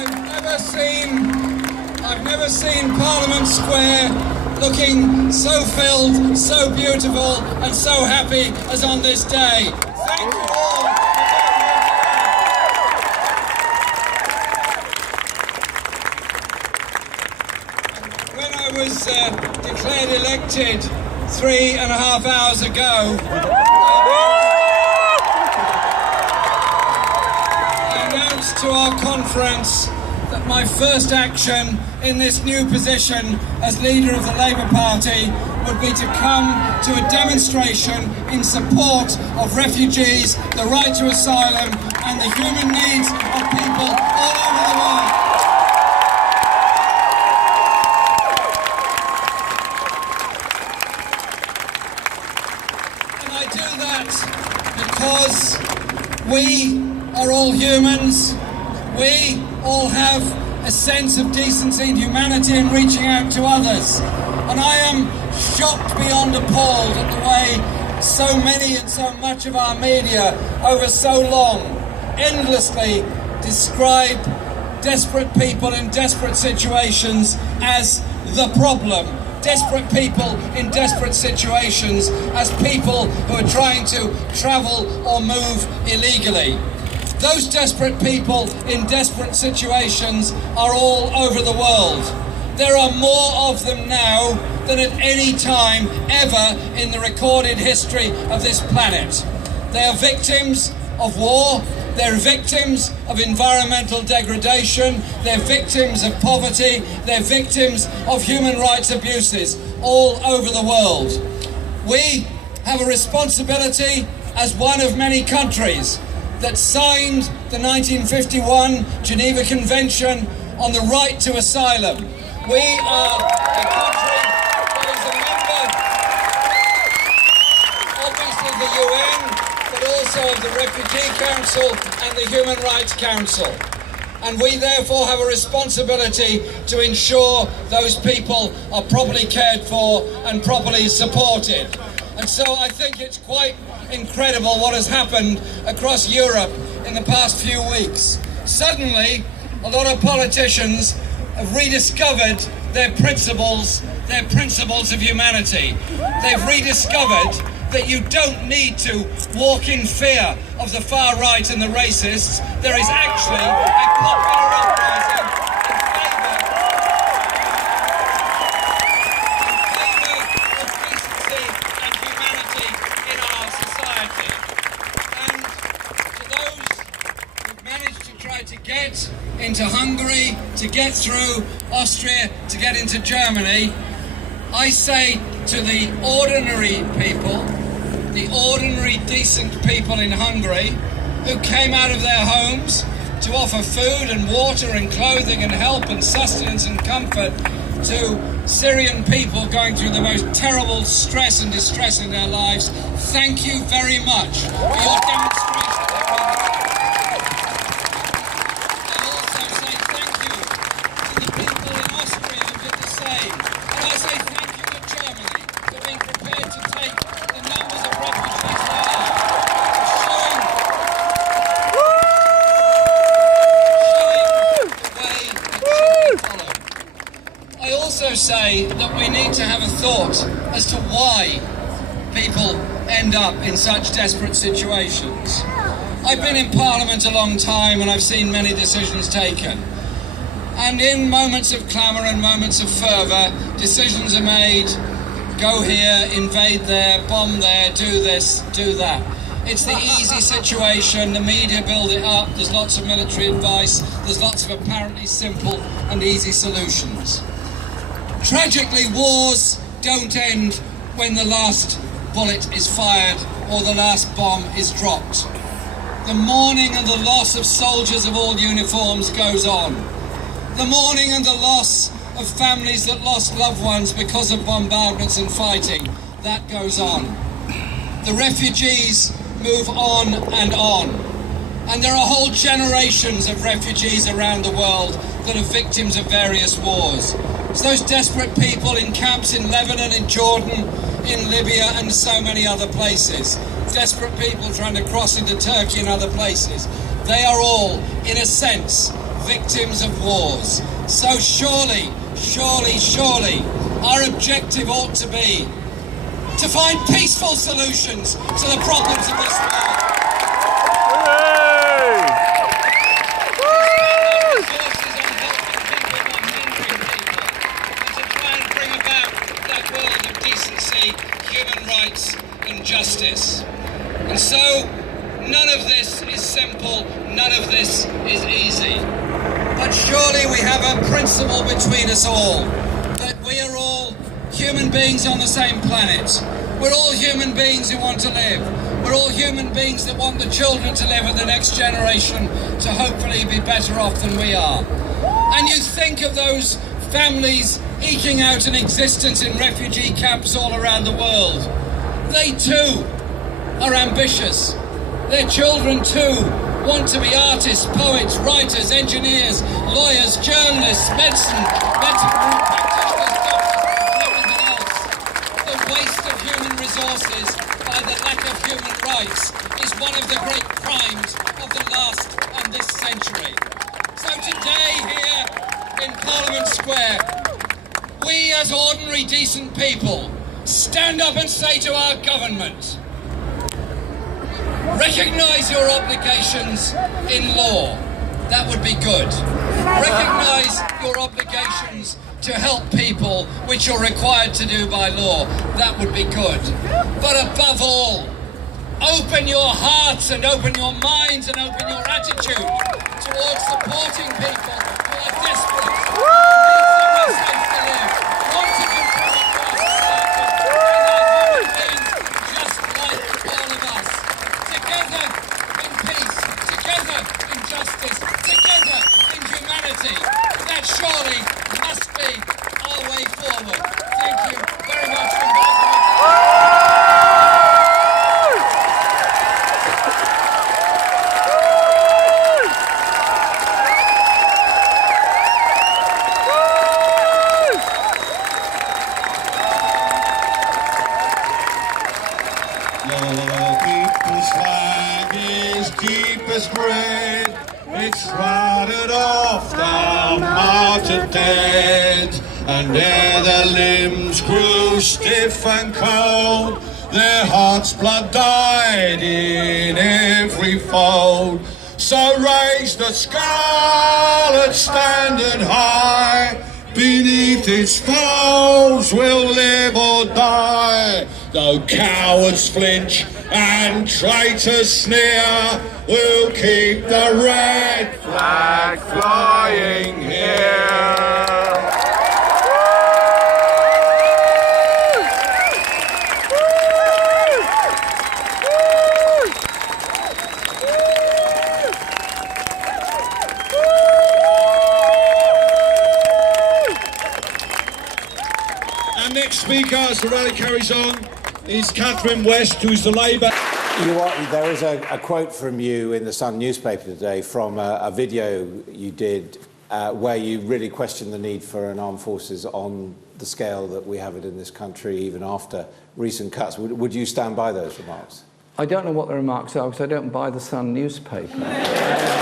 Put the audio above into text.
I've never seen Parliament Square looking so filled, so beautiful and so happy as on this day. Thank you all. When I was declared elected 3.5 hours ago, I announced to our conference that my first action in this new position as leader of the Labour Party would be to come to a demonstration in support of refugees, the right to asylum and the human needs of people all over the world. And I do that because we are all humans. We all have a sense of decency and humanity in reaching out to others. And I am shocked beyond appalled at the way so many and so much of our media over so long endlessly describe desperate people in desperate situations as the problem. Desperate people in desperate situations as people who are trying to travel or move illegally. Those desperate people in desperate situations are all over the world. There are more of them now than at any time ever in the recorded history of this planet. They are victims of war, they're victims of environmental degradation, they're victims of poverty, they're victims of human rights abuses all over the world. We have a responsibility as one of many countries that signed the 1951 Geneva Convention on the right to asylum. We are a country that is a member, obviously, of the UN, but also of the Refugee Council and the Human Rights Council. And we therefore have a responsibility to ensure those people are properly cared for and properly supported. And so I think it's quite incredible what has happened across Europe in the past few weeks. Suddenly, a lot of politicians have rediscovered their principles of humanity. They've rediscovered that you don't need to walk in fear of the far right and the racists. There is actually a popular uprising to get into Hungary, to get through Austria, to get into Germany, I say to the ordinary people, the ordinary decent people in Hungary who came out of their homes to offer food and water and clothing and help and sustenance and comfort to Syrian people going through the most terrible stress and distress in their lives, thank you very much for your demonstration. I also say that we need to have a thought as to why people end up in such desperate situations. I've been in Parliament a long time and I've seen many decisions taken. And in moments of clamour and moments of fervour, decisions are made, go here, invade there, bomb there, do this, do that. It's the easy situation, the media build it up, there's lots of military advice, there's lots of apparently simple and easy solutions. Tragically, wars don't end when the last bullet is fired or the last bomb is dropped. The mourning and the loss of soldiers of all uniforms goes on. The mourning and the loss of families that lost loved ones because of bombardments and fighting, that goes on. The refugees move on and on. And there are whole generations of refugees around the world that are victims of various wars. It's those desperate people in camps in Lebanon, in Jordan, in Libya and so many other places. Desperate people trying to cross into Turkey and other places. They are all, in a sense, victims of wars. So surely, surely, surely, our objective ought to be to find peaceful solutions to the problems of this world. Human rights and justice. And so, none of this is simple, none of this is easy. But surely we have a principle between us all, that we are all human beings on the same planet. We're all human beings who want to live. We're all human beings that want the children to live and the next generation to hopefully be better off than we are. And you think of those families eking out an existence in refugee camps all around the world. They too are ambitious. Their children too want to be artists, poets, writers, engineers, lawyers, journalists, medicine practitioners, doctors, and everything else. The waste of human resources by the lack of human rights is one of the great crimes of the last and this century. So today here in Parliament Square, we as ordinary decent people stand up and say to our government, recognise your obligations in law. That would be good. Recognise your obligations to help people, which you're required to do by law. That would be good. But above all, open your hearts and open your minds and open your attitude towards supporting people who are desperate. That surely must be our way forward. Thank you very much for The people's flag is deepest red. It's rotted off the martyred dead, and ere their limbs grew stiff and cold, their heart's blood died in every fold. So raise the scarlet standard high, beneath its foes we'll live or die. Though cowards flinch and traitors sneer, we'll keep the red flag flying here. Our next speaker, as the rally carries on, is Catherine West, who's the Labour. There is a quote from you in the Sun newspaper today from a video you did where you really questioned the need for an armed forces on the scale that we have it in this country, even after recent cuts. Would you stand by those remarks? I don't know what the remarks are because I don't buy the Sun newspaper.